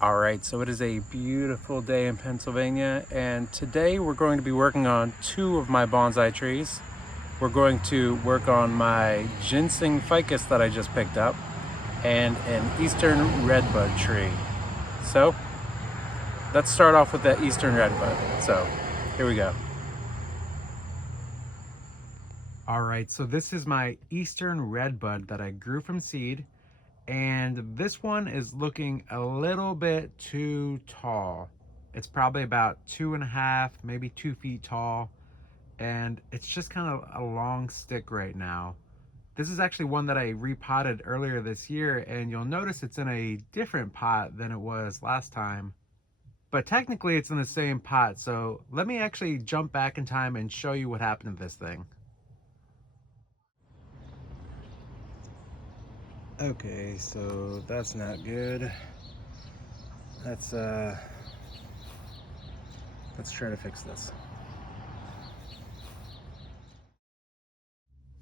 All right, so it is a beautiful day in Pennsylvania, and today we're going to be working on two of my bonsai trees. We're going to work on my ginseng ficus that I just picked up and an Eastern Redbud tree. So let's start off with the Eastern Redbud. So here we go. All right, so this is my Eastern Redbud that I grew from seed. And this one is looking a little bit too tall. It's probably about 2.5, maybe 2 feet tall. And it's just kind of a long stick right now. This is actually one that I repotted earlier this year, and you'll notice it's in a different pot than it was last time. But technically it's in the same pot, so let me actually jump back in time and show you what happened to this thing. Okay, so that's not good. Let's try to fix this.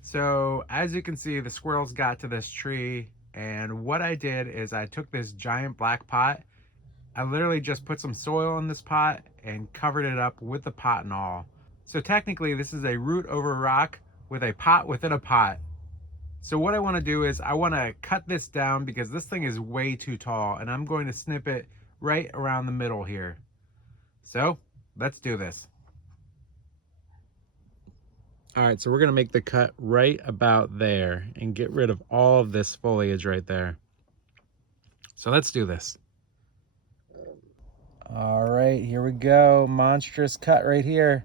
So as you can see, the squirrels got to this tree, and what I did is I took this giant black pot. I literally just put some soil in this pot and covered it up with the pot and all. So technically this is a root over rock with a pot within a pot. So what I want to do is I want to cut this down because this thing is way too tall, and I'm going to snip it right around the middle here. So let's do this. All right, so we're gonna make the cut right about there and get rid of all of this foliage right there. So let's do this. All right, here we go. Monstrous cut right here.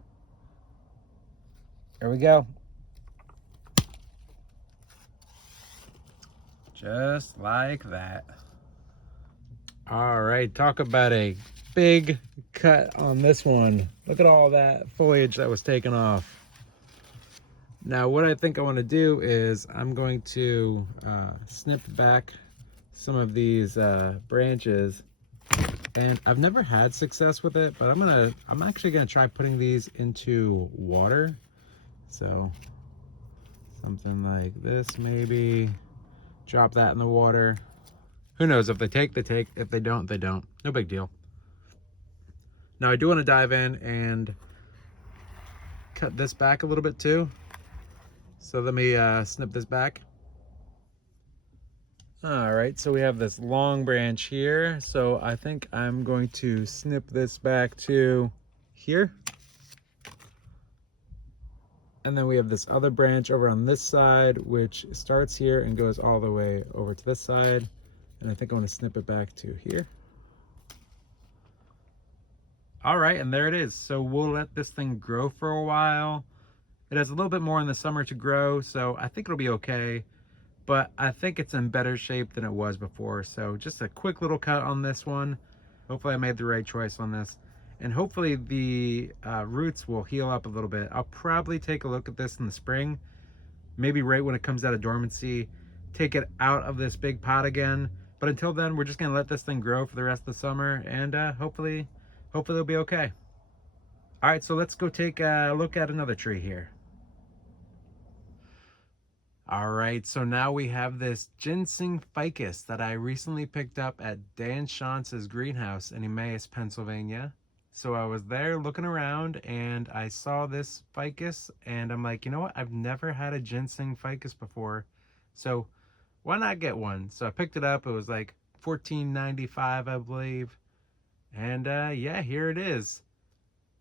Here we go. Just like that. All right, talk about a big cut on this one. Look at all that foliage that was taken off. Now what I think I want to do is I'm going to snip back some of these branches, and I've never had success with it, but I'm actually gonna try putting these into water. So something like this, maybe drop that in the water. Who knows, if they take, they take. If they don't, they don't. No big deal. Now I do want to dive in and cut this back a little bit too. So let me snip this back. All right, so we have this long branch here. So I think I'm going to snip this back to here. And then we have this other branch over on this side, which starts here and goes all the way over to this side. And I think I want to snip it back to here. All right, and there it is. So we'll let this thing grow for a while. It has a little bit more in the summer to grow, so I think it'll be okay. But I think it's in better shape than it was before. So just a quick little cut on this one. Hopefully I made the right choice on this. And hopefully the roots will heal up a little bit. I'll probably take a look at this in the spring, maybe right when it comes out of dormancy, take it out of this big pot again. But until then, we're just gonna let this thing grow for the rest of the summer, and hopefully it'll be okay. All right, so let's go take a look at another tree here. All right, so now we have this ginseng ficus that I recently picked up at Dan Schantz Greenhouse in Emmaus, Pennsylvania. So I was there looking around and I saw this ficus, and I'm like, you know what? I've never had a ginseng ficus before. So why not get one? So I picked it up. It was like $14.95, I believe. And yeah, here it is.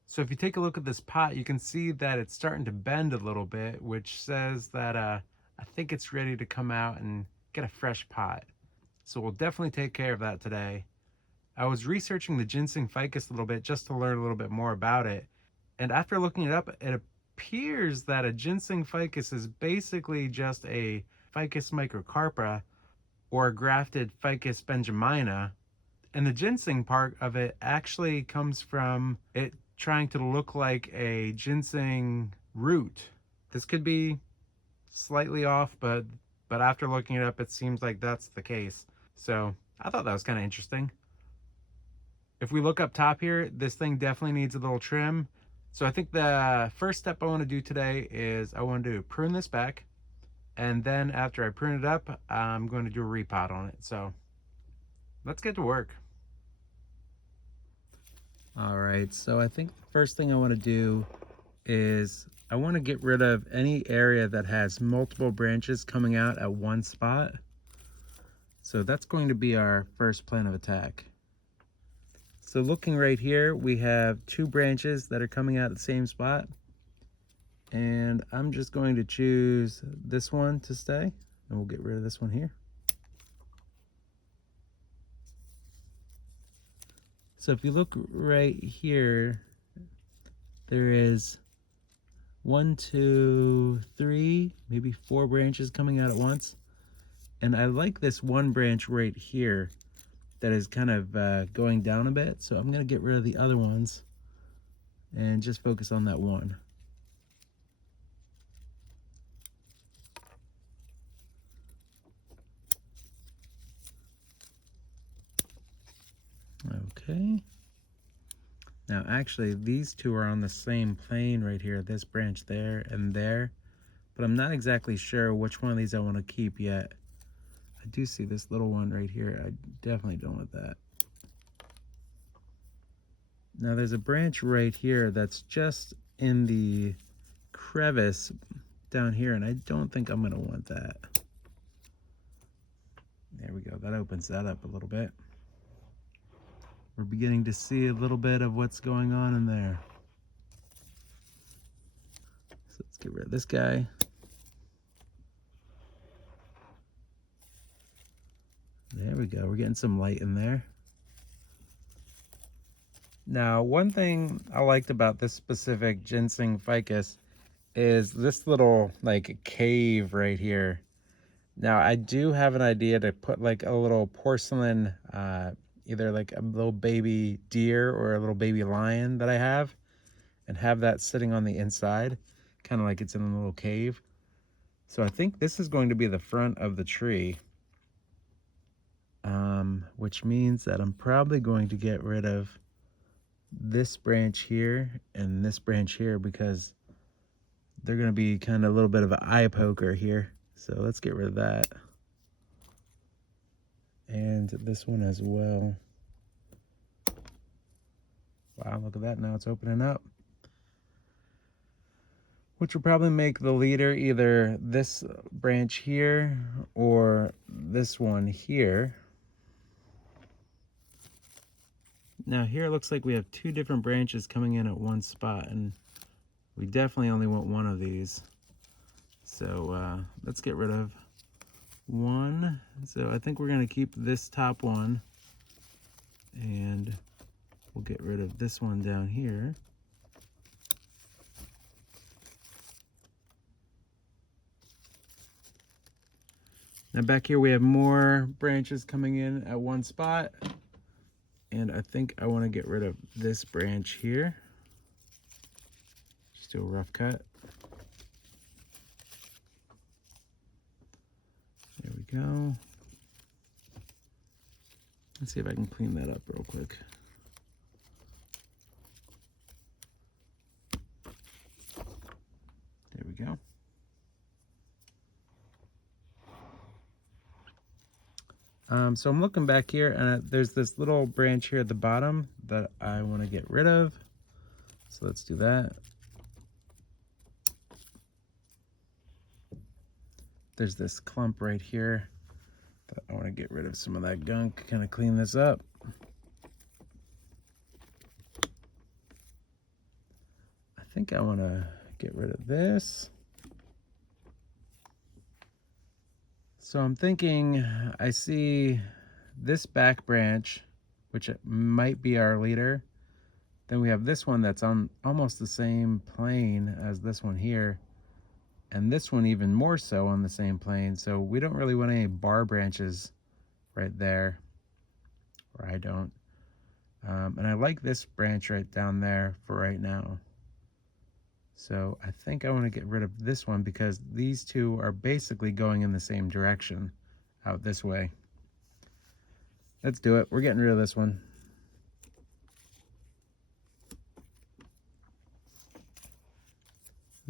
So if you take a look at this pot, you can see that it's starting to bend a little bit, which says that I think it's ready to come out and get a fresh pot. So we'll definitely take care of that today. I was researching the ginseng ficus a little bit just to learn a little bit more about it. And after looking it up, it appears that a ginseng ficus is basically just a Ficus Mircocarpa or a grafted Ficus benjamina. And the ginseng part of it actually comes from it trying to look like a ginseng root. This could be slightly off, but after looking it up, it seems like that's the case. So I thought that was kind of interesting. If we look up top here, this thing definitely needs a little trim. So I think the first step I want to do today is I want to prune this back, and then after I prune it up, I'm going to do a repot on it. So let's get to work. All right, so I think the first thing I want to do is I want to get rid of any area that has multiple branches coming out at one spot. So that's going to be our first plan of attack. So looking right here, we have 2 branches that are coming out at the same spot. And I'm just going to choose this one to stay, and we'll get rid of this one here. So if you look right here, there is 1, 2, 3, maybe 4 branches coming out at once. And I like this one branch right here that is kind of going down a bit. So I'm going to get rid of the other ones and just focus on that one. Okay. Now actually these 2 are on the same plane right here, this branch there and there, but I'm not exactly sure which one of these I want to keep yet. I do see this little one right here. I definitely don't want that. Now there's a branch right here that's just in the crevice down here, and I don't think I'm going to want that. There we go. That opens that up a little bit. We're beginning to see a little bit of what's going on in there. So let's get rid of this guy. There we go. We're getting some light in there. Now, one thing I liked about this specific ginseng ficus is this little like cave right here. Now, I do have an idea to put like a little porcelain, either like a little baby deer or a little baby lion that I have, and have that sitting on the inside, kind of like it's in a little cave. So I think this is going to be the front of the tree, which means that I'm probably going to get rid of this branch here and this branch here because they're going to be kind of a little bit of an eye poker here. So let's get rid of that. And this one as well. Wow, look at that. Now it's opening up. Which will probably make the leader either this branch here or this one here. Now here it looks like we have 2 different branches coming in at one spot, and we definitely only want one of these. So let's get rid of one. So I think we're going to keep this top one, and we'll get rid of this one down here. Now back here we have more branches coming in at one spot, and I think I want to get rid of this branch here. Just do a rough cut. There we go. Let's see if I can clean that up real quick. There we go. So I'm looking back here, and there's this little branch here at the bottom that I want to get rid of. So let's do that. There's this clump right here that I want to get rid of some of that gunk, kind of clean this up. I think I want to get rid of this. So I'm thinking I see this back branch, which might be our leader. Then we have this one that's on almost the same plane as this one here. And this one even more so on the same plane. So we don't really want any bar branches right there, or I don't. And I like this branch right down there for right now. So I think I want to get rid of this one because these 2 are basically going in the same direction out this way. Let's do it. We're getting rid of this one.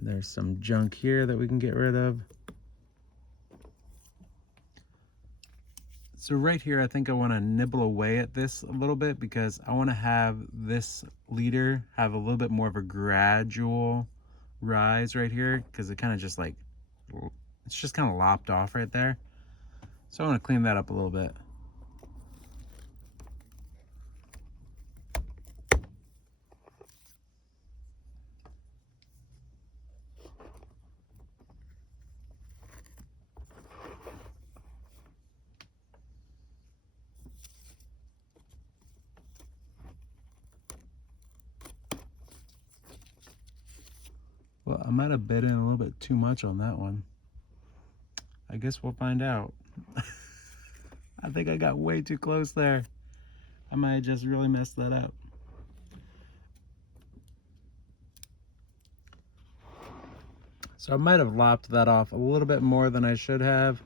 There's some junk here that we can get rid of. So right here, I think I want to nibble away at this a little bit because I want to have this leader have a little bit more of a gradual rise right here, because it kind of just like, it's just kind of lopped off right there. So I want to clean that up a little bit. Well, I might have bit in a little bit too much on that one. I guess we'll find out. I think I got way too close there. I might have just really messed that up. So I might have lopped that off a little bit more than I should have.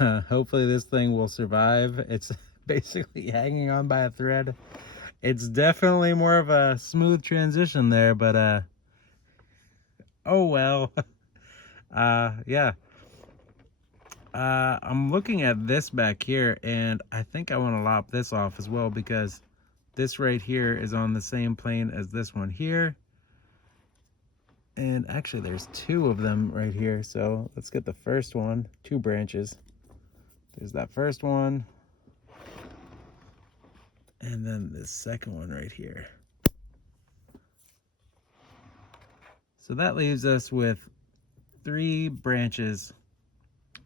Hopefully this thing will survive. It's basically hanging on by a thread. It's definitely more of a smooth transition there, but oh well. Yeah. I'm looking at this back here, and I think I want to lop this off as well, because this right here is on the same plane as this one here. And actually there's two of them right here, so let's get the first one. 2 branches. There's that first one, and then this second one right here. So that leaves us with 3 branches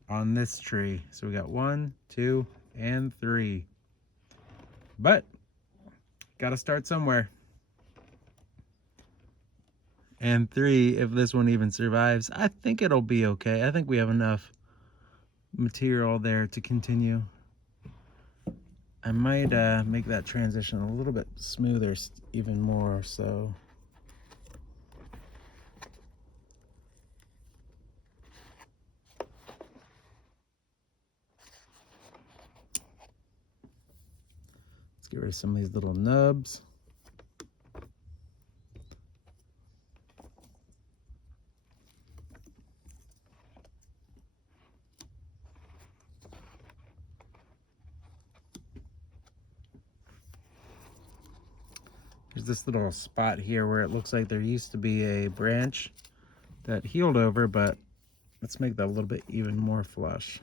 on this tree. So we got 1, 2, and 3. But gotta start somewhere. And 3, if this one even survives, I think it'll be okay. I think we have enough material there to continue. I might make that transition a little bit smoother, even more so. Let's get rid of some of these little nubs. There's this little spot here where it looks like there used to be a branch that healed over, but let's make that a little bit even more flush.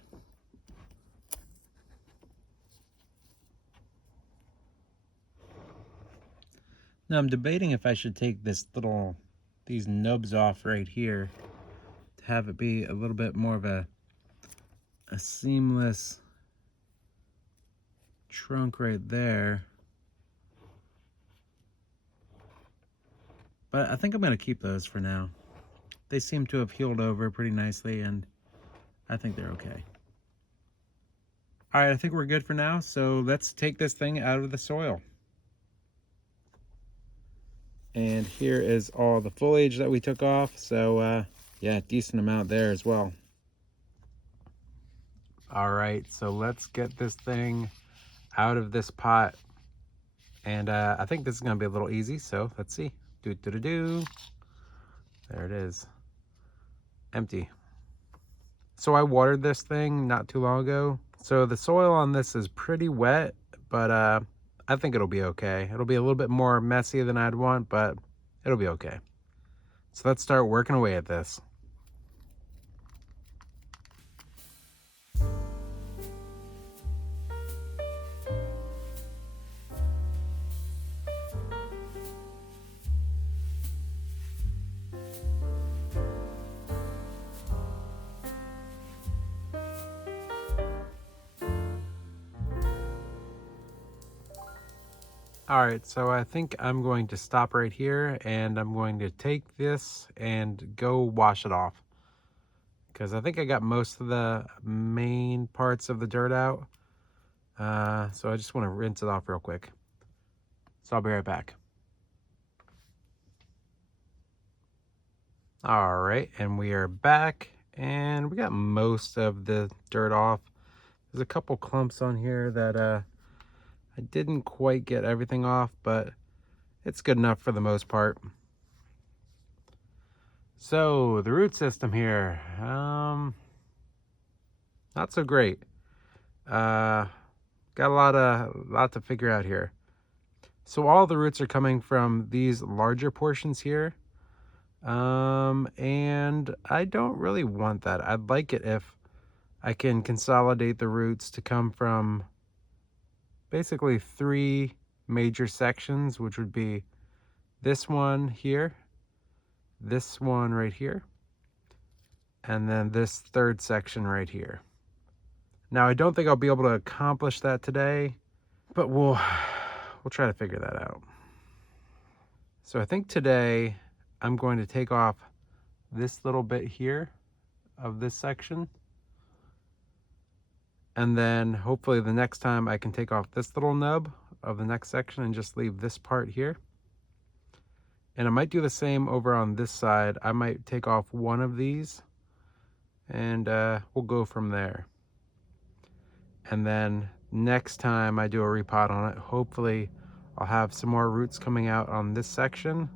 Now I'm debating if I should take these nubs off right here to have it be a little bit more of a seamless trunk right there. But I think I'm going to keep those for now. They seem to have healed over pretty nicely, and I think they're okay. All right, I think we're good for now. So let's take this thing out of the soil. And here is all the foliage that we took off. So yeah, decent amount there as well. All right, so let's get this thing out of this pot. And I think this is going to be a little easy. So let's see. There it is. Empty. So I watered this thing not too long ago. So the soil on this is pretty wet, but I think it'll be okay. It'll be a little bit more messy than I'd want, but it'll be okay. So let's start working away at this. All right, so I think I'm going to stop right here, and I'm going to take this and go wash it off, because I think I got most of the main parts of the dirt out. So I just want to rinse it off real quick. So I'll be right back. All right, and we are back, and we got most of the dirt off. There's a couple clumps on here that I didn't quite get everything off, but it's good enough for the most part. So the root system here, not so great. got a lot to figure out here. So all the roots are coming from these larger portions here. And I don't really want that. I'd like it if I can consolidate the roots to come from basically 3 major sections, which would be this one here, this one right here, and then this 3rd section right here. Now, I don't think I'll be able to accomplish that today, but we'll try to figure that out. So I think today I'm going to take off this little bit here of this section. And then hopefully the next time I can take off this little nub of the next section and just leave this part here. And I might do the same over on this side. I might take off one of these and we'll go from there. And then next time I do a repot on it, hopefully I'll have some more roots coming out on this section,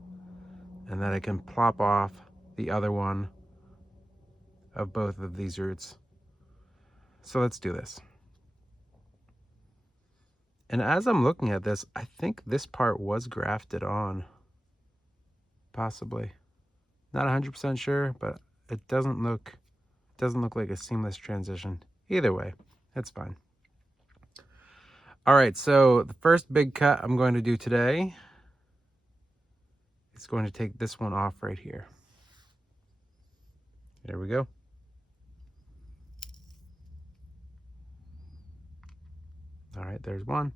and then I can plop off the other one of both of these roots. So let's do this. And as I'm looking at this, I think this part was grafted on. Possibly. Not 100% sure, but it doesn't look like a seamless transition. Either way, it's fine. All right, so the first big cut I'm going to do today is going to take this one off right here. There we go. All right, there's one.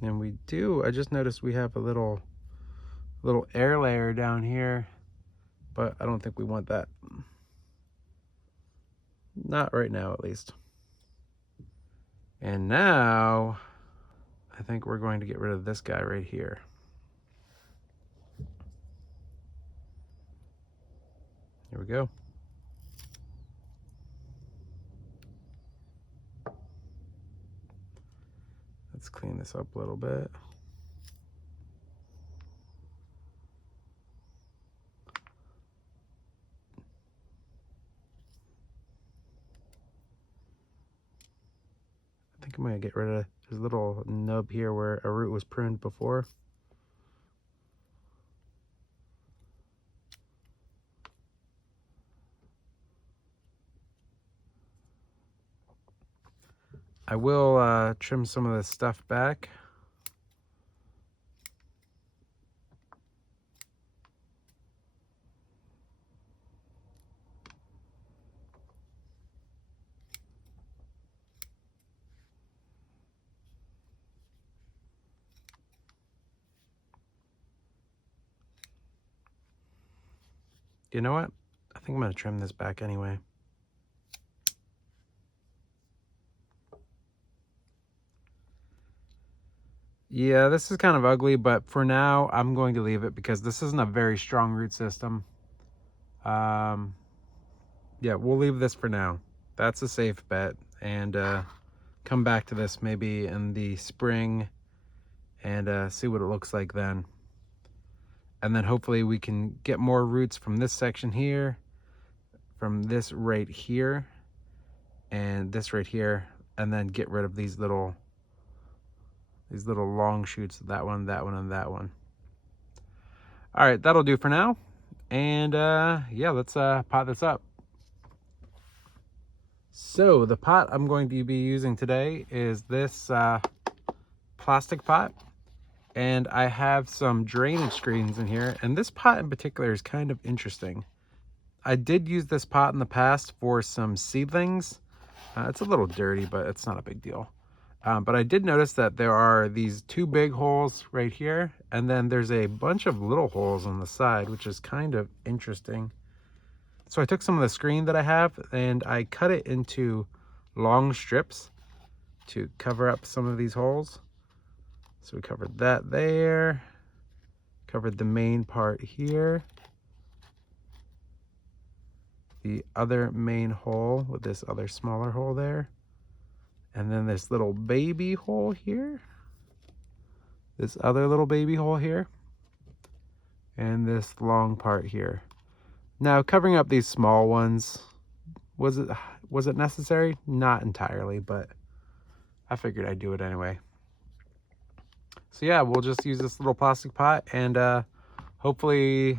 And I just noticed we have a little air layer down here, but I don't think we want that. Not right now, at least. And now, I think we're going to get rid of this guy right here. Here we go. Let's clean this up a little bit. I think I'm going to get rid of this little nub here where a root was pruned before. I will trim some of this stuff back. You know what? I think I'm going to trim this back anyway. Yeah, this is kind of ugly, but for now, I'm going to leave it because this isn't a very strong root system. Yeah, we'll leave this for now. That's a safe bet. And come back to this maybe in the spring and see what it looks like then. And then hopefully we can get more roots from this section here, from this right here, and this right here, and then get rid of these little long shoots, that one, and that one. All right, that'll do for now. And yeah, let's pot this up. So the pot I'm going to be using today is this plastic pot. And I have some drainage screens in here. And this pot in particular is kind of interesting. I did use this pot in the past for some seedlings. It's a little dirty, but it's not a big deal. But I did notice that there are these 2 big holes right here. And then there's a bunch of little holes on the side, which is kind of interesting. So I took some of the screen that I have and I cut it into long strips to cover up some of these holes. So we covered that there, covered the main part here, the other main hole with this other smaller hole there, and then this little baby hole here, this other little baby hole here, and this long part here. Now covering up these small ones Was it necessary? Not entirely, but I figured I'd do it anyway. So yeah, we'll just use this little plastic pot, and hopefully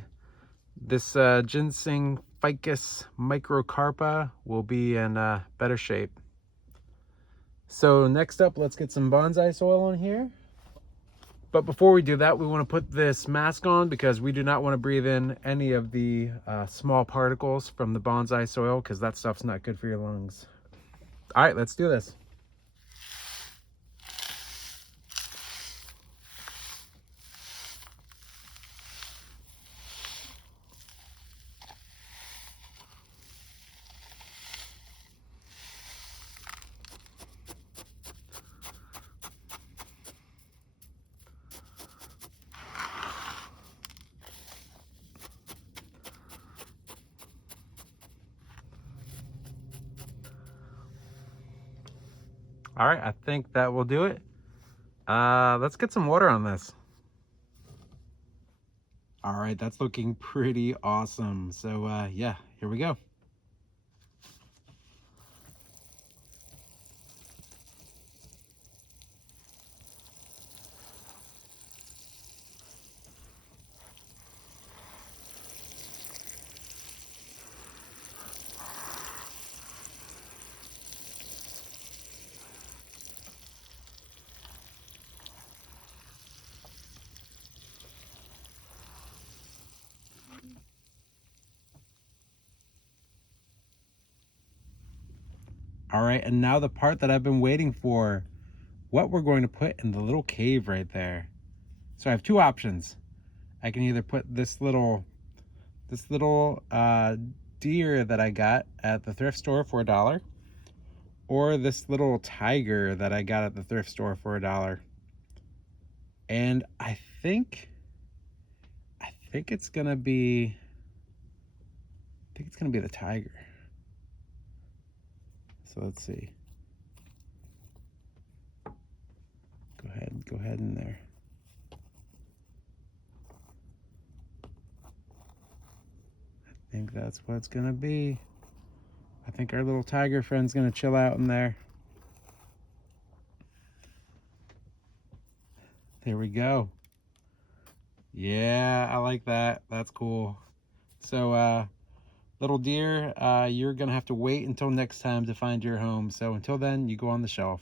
this Ginseng Ficus Mircocarpa will be in better shape. So next up, let's get some bonsai soil on here. But before we do that, we want to put this mask on because we do not want to breathe in any of the small particles from the bonsai soil, because that stuff's not good for your lungs. All right, let's do this. All right, I think that will do it. Let's get some water on this. All right, that's looking pretty awesome. So yeah, here we go. All right, and now the part that I've been waiting for, what we're going to put in the little cave right there. So I have two options. I can either put this little deer that I got at the thrift store for $1, or this little tiger that I got at the thrift store for $1. And I think it's gonna be the tiger. So let's see. Go ahead in there. I think that's what it's gonna be. I think our little tiger friend's gonna chill out in there. There we go. Yeah, I like that. That's cool. So little deer, you're gonna have to wait until next time to find your home. So until then, you go on the shelf.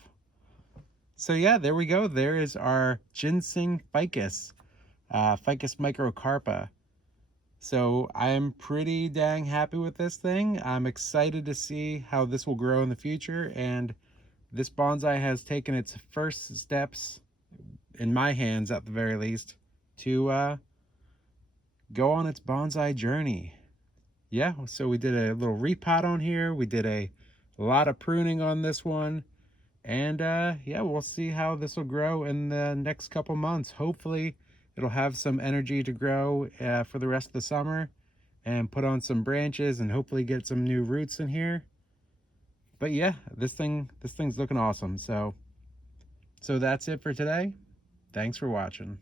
So yeah, there we go. There is our Ginseng Ficus, Ficus Mircocarpa. So I'm pretty dang happy with this thing. I'm excited to see how this will grow in the future. And this bonsai has taken its first steps, in my hands at the very least, to go on its bonsai journey. Yeah, so we did a little repot on here. We did a lot of pruning on this one. And yeah, we'll see how this will grow in the next couple months. Hopefully it'll have some energy to grow for the rest of the summer and put on some branches and hopefully get some new roots in here. But yeah, this thing's looking awesome. So that's it for today. Thanks for watching.